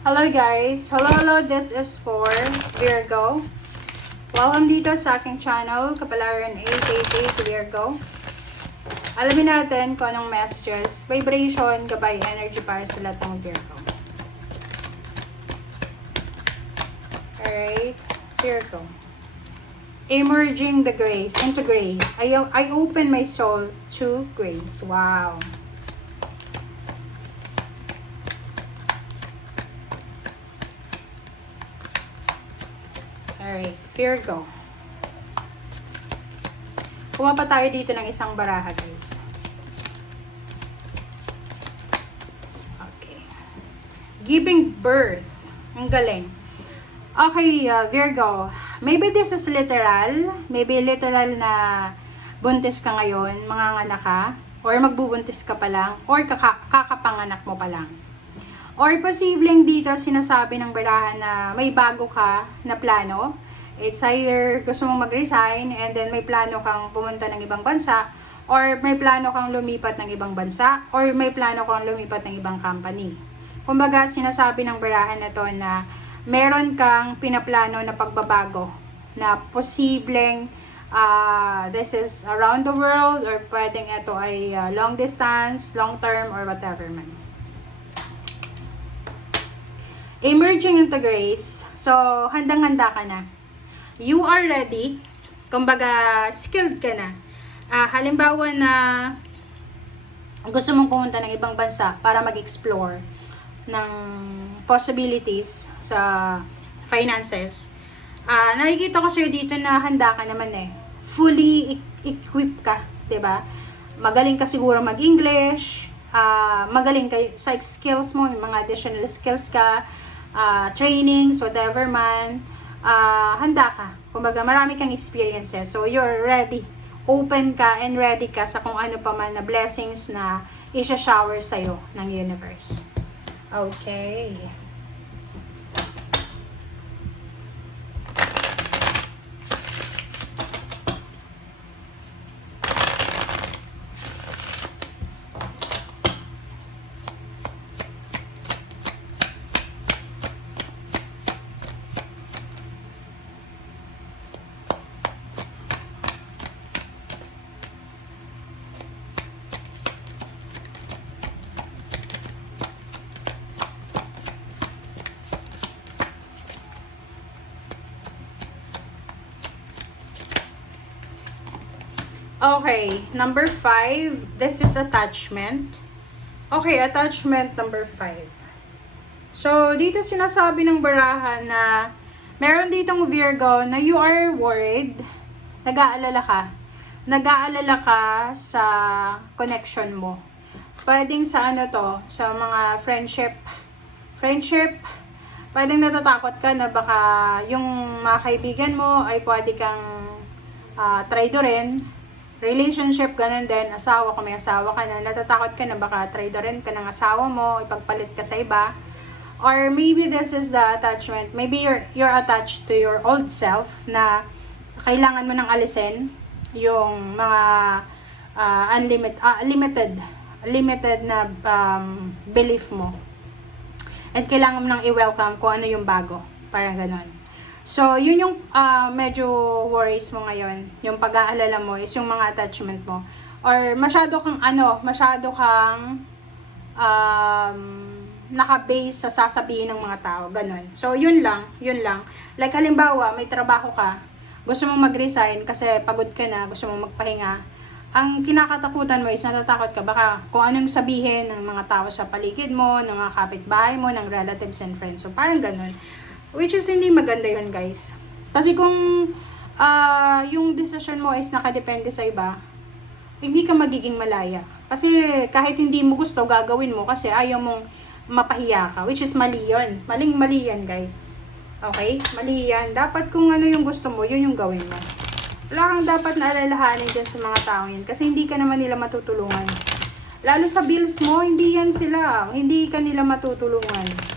Hello guys! Hello! This is for Virgo. Welcome dito sa aking channel, Kapalaran 888 Virgo. Alamin natin kung anong messages, vibration, gabay, energy para sa lahat ng Virgo. Alright, Virgo. Emerging the grace, into grace. I open my soul to grace. Wow. Alright, Virgo. Kuha pa tayo dito ng isang baraha, guys. Okay. Giving birth. Ang galing. Okay, Virgo. Maybe this is literal. Maybe literal na buntis ka ngayon, manganganak ka, or magbubuntis ka pa lang, or kakapanganak mo pa lang. Or posibleng dito sinasabi ng barahan na may bago ka na plano. It's either gusto mong mag-resign and then may plano kang pumunta ng ibang bansa, or may plano kang lumipat ng ibang bansa, or may plano kang lumipat ng ibang company. Kumbaga, sinasabi ng barahan na to na meron kang pinaplano na pagbabago na posibleng this is around the world, or pwedeng ito ay long distance, long term, or whatever man. Emerging into grace. So, handang-handa ka na. You are ready. Kumbaga, skilled ka na. Halimbawa na gusto mong pumunta ng ibang bansa para mag-explore ng possibilities sa finances. Nakikita ko sa'yo dito na handa ka naman eh. Fully equipped ka, 'di ba? Magaling ka siguro mag-English, magaling ka sa skills mo, mga additional skills ka, trainings, whatever man, handa ka. Kumbaga, marami kang experiences. So, you're ready. Open ka and ready ka sa kung ano pa man na blessings na isha-shower sa'yo ng universe. Okay. Okay, number 5, this is attachment. Okay, attachment number 5. So, dito sinasabi ng baraha na meron ditong Virgo na you are worried, nag-aalala ka. Nag-aalala ka sa connection mo. Pwedeng sa ano to, sa mga friendship. Pwedeng natatakot ka na baka yung mga kaibigan mo ay pwede kang traidorin. Relationship, ganun din, asawa, kung may asawa ka na, natatakot ka na baka traidorin ka ng asawa mo, ipagpalit ka sa iba. Or maybe this is the attachment, maybe you're attached to your old self na kailangan mo nang alisin yung mga limited na belief mo. And kailangan mo nang i-welcome kung ano yung bago, parang ganun. So, yun yung medyo worries mo ngayon. Yung pag-aalala mo is yung mga attachment mo. Or masyado kang naka-base sa sasabihin ng mga tao. Ganun. So, yun lang. Like, halimbawa, may trabaho ka. Gusto mong mag-resign kasi pagod ka na. Gusto mong magpahinga. Ang kinakatakutan mo is natatakot ka. Baka kung anong sabihin ng mga tao sa paligid mo, ng mga kapitbahay mo, ng relatives and friends. So, parang ganun. Which is hindi maganda yun, guys. Kasi kung yung decision mo is nakadepende sa iba, hindi ka magiging malaya. Kasi kahit hindi mo gusto, gagawin mo kasi ayaw mong mapahiya ka. Which is mali yun. Maling-mali yan, guys. Okay? Mali yan. Dapat kung ano yung gusto mo, yun yung gawin mo. Wala kang dapat naalalahanin dyan sa mga tao yun. Kasi hindi ka naman nila matutulungan. Lalo sa bills mo, hindi yan sila. Hindi ka nila matutulungan.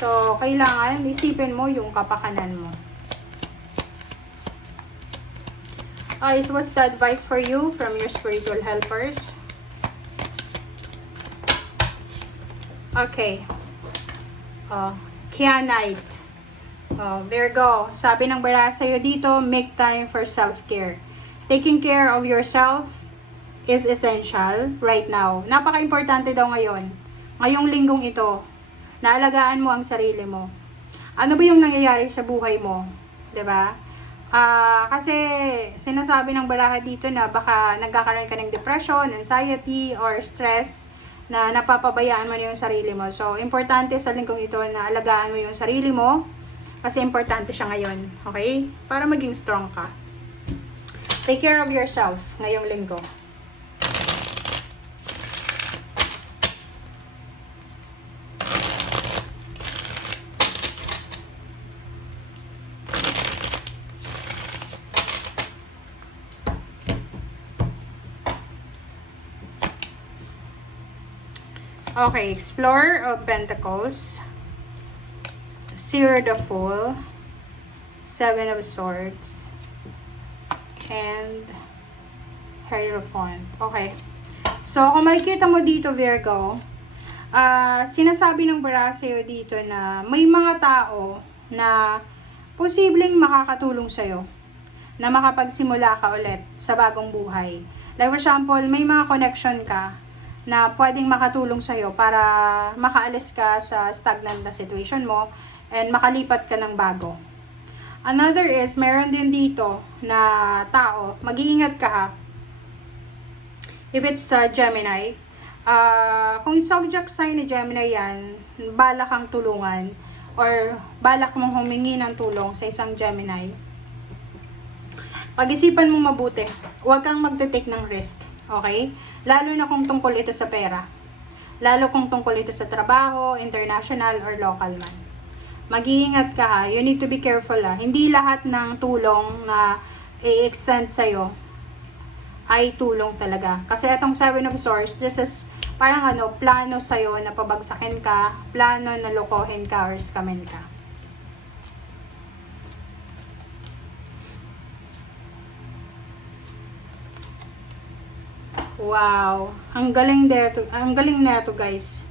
So, kailangan isipin mo yung kapakanan mo. Okay, so what's the advice for you from your spiritual helpers? Okay. Oh, Kyanite. Oh, Virgo, sabi ng bara sa'yo dito, make time for self-care. Taking care of yourself is essential right now. Napaka-importante daw ngayon. Ngayong linggong ito, naalagaan mo ang sarili mo. Ano ba yung nangyayari sa buhay mo? 'Di ba? Kasi sinasabi ng baraha dito na baka nagkakaroon ka ng depression, anxiety, or stress na napapabayaan mo na yung sarili mo. So, importante sa linggong ito na alagaan mo yung sarili mo kasi importante siya ngayon. Okay? Para maging strong ka. Take care of yourself ngayong linggo. Okay, Explorer of Pentacles, Seer the Fool, Seven of Swords, and Hierophant. Okay. So, kung makikita mo dito, Virgo, sinasabi ng bara sa'yo dito na may mga tao na posibleng makakatulong sa'yo na makapagsimula ka ulit sa bagong buhay. Like for example, may mga connection ka na pwedeng makatulong sa'yo para makaalis ka sa stagnant na situation mo and makalipat ka ng bago. Another is, meron din dito na tao, mag-iingat ka ha. If it's Gemini, kung zodiac sign ni Gemini yan, balak kang tulungan or balak mong humingi ng tulong sa isang Gemini, pag-isipan mong mabuti. Huwag kang magte-take ng risk. Okay? Lalo na kung tungkol ito sa pera. Lalo kung tungkol ito sa trabaho, international or local man. Mag-iingat ka ha. You need to be careful ha. Hindi lahat ng tulong na i-extend sa'yo ay tulong talaga. Kasi itong Seven of Swords, this is parang plano sa'yo na pabagsakin ka, plano na lokohin ka or scamin ka. Wow, ang galing nito guys.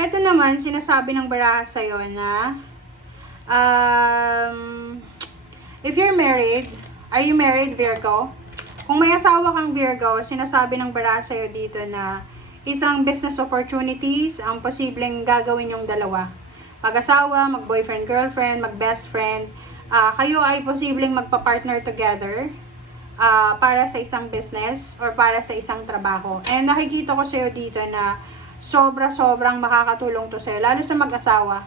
Ito naman sinasabi ng baraha sa iyo na if you're married, are you married, Virgo? Kung may asawa kang Virgo, sinasabi ng baraha sa iyo dito na isang business opportunities ang posibleng gagawin yung dalawa. Mag-asawa, mag-boyfriend, girlfriend, mag-best friend, kayo ay posibleng magpa-partner together para sa isang business or para sa isang trabaho. And nakikita ko sa'yo dito na sobrang makakatulong to sa'yo. Lalo sa mag-asawa,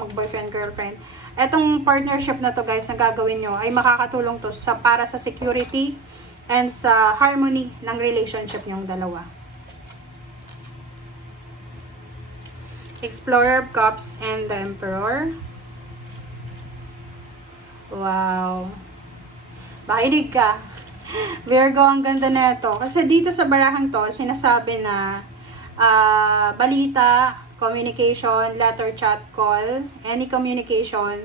mag-boyfriend, girlfriend. Etong partnership na to guys na gagawin nyo ay makakatulong to para sa security and sa harmony ng relationship nyong dalawa. Explorer of Cups and the Emperor. Wow. Makinig ka. Virgo, ang ganda na ito. Kasi dito sa barahang to, sinasabi na balita, communication, letter, chat, call, any communication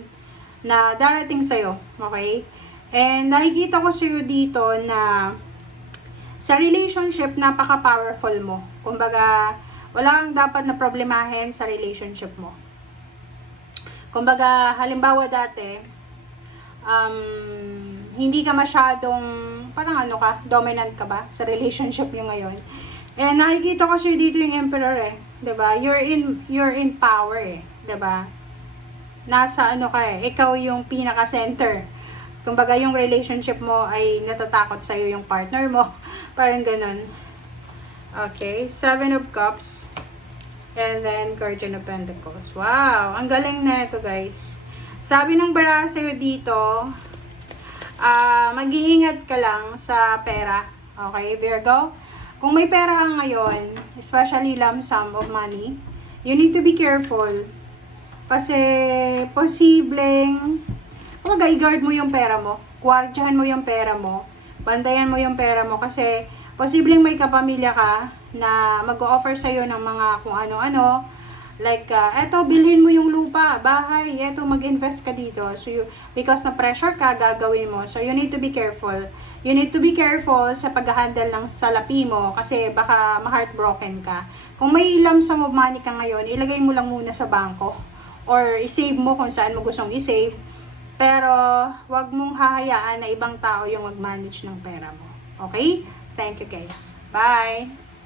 na darating sa'yo. Okay? And nakikita ko sa'yo dito na sa relationship, napaka-powerful mo. Kumbaga, wala kang dapat na problemahin sa relationship mo. Kumbaga, halimbawa dati, hindi ka masyadong parang dominant ka ba sa relationship nyo ngayon. And nakikita ko siya dito yung Emperor eh. 'Di ba? You're in power eh. 'Di ba? Nasa ka eh. Ikaw yung pinaka-center. Kumbaga yung relationship mo ay natatakot sa iyo yung partner mo. Parang ganun. Okay, Seven of Cups. And then Guardian of Pentacles. Wow, ang galing na ito guys. Sabi ng baraha sa'yo dito, mag-iingat ka lang sa pera. Okay, Virgo? Kung may pera ka ngayon, especially lump sum of money, you need to be careful. Kasi, posibleng, i-guard mo yung pera mo. Kwartyahan mo yung pera mo. Bantayan mo yung pera mo. Kasi, posibleng may kapamilya ka na mag-o-offer sa'yo ng mga kung ano-ano. Like, eto, bilhin mo yung lupa, bahay, eto, mag-invest ka dito. So, because na-pressure ka, gagawin mo. So, you need to be careful. You need to be careful sa pag-handle ng salapi mo kasi baka ma-heartbroken ka. Kung may lump sum of money ka ngayon, ilagay mo lang muna sa bangko. or isave mo kung saan mo gustong isave. Pero, wag mong hahayaan na ibang tao yung mag-manage ng pera mo. Okay? Thank you guys. Bye!